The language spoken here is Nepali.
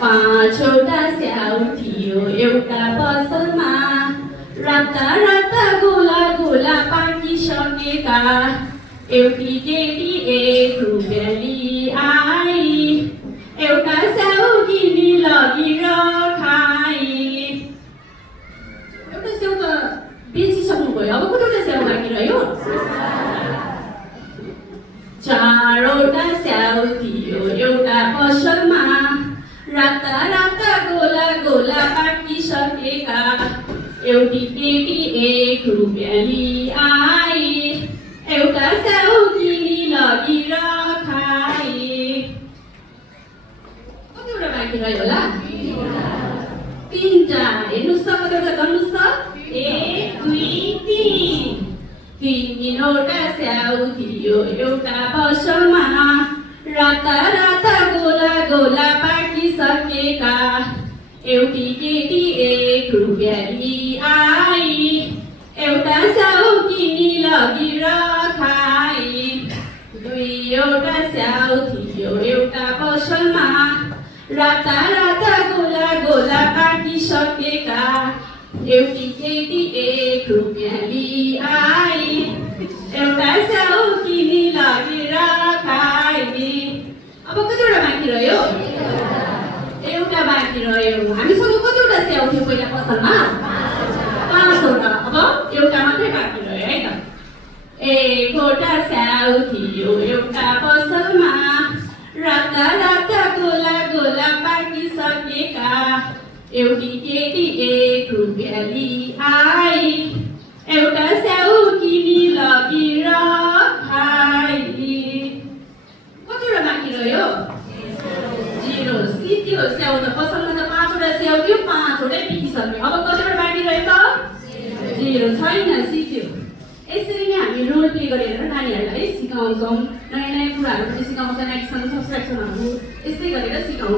पाँचवटा स्याउ थियो एउटा पसलमा राता राता गोला गोला पाकिसकेका एउटी केटी 1 रुपियाँ लिई आई एउटा स्याउ किनी लगेर खाई एउटा स्याउ त बेचिसक्नुभयो अब कतिवटा स्याउ बाँकी रह्यो 4वटा स्याउ थियो एउटा पसलमा राता राता गोला गोला पाकिसकेका एउटी केटी 1 रुपियाँ लिई आई एउटा स्याउ किनी लगेर खाई कतिवटा बाँकी रह्यो होला 3टा हेर्नुहोस् त कतिवटा गर्नुहोस् त 1 2 3 3वटा स्याउ थियो एउटा पसलमा राता राता गोला गोला पाकिसकेका एउटी केटी 1 रुपियाँ लिई आई एउटा स्याउ किनी लगेर खाई 2वटा स्याउ थियो एउटा पसलमा राता राता गोला गोला पाकिसकेका एउटी केटी 1 रुपियाँ लिई आई एउटा स्याउ किनी लगेर खाई अब कतिवटा बाँकी रह्यो एउटा बाँकी रह्यो हामीसँग कतिवटा स्याउ थियो पहिला पसलमा 5वटा अब एउटा मात्रै बाँकी रह्यो है त 1वटा स्याउ थियो एउटा पसलमा राता राता गोला गोला पाकिसकेका एउटी केटी 1 रुपियाँ लिई आई एउटा स्याउ किनी लगेर खाई कतिवटा बाँकी रह्यो 0 सित्यो स्याउ त पसलमा त 5वटा स्याउ थियो 5वटै बिकिसक्यो अब कतिवटा बाँकी रह्यो त 0 छैन सित्यो यसरी नै हामी रोल प्ले गरेर नानीहरूलाई सिकाउँछौँ नयाँ नयाँ कुराहरू पनि सिकाउँछौँ एक्सन सब्सट्र्याक्सनहरू यस्तै गरेर सिकाउँछौँ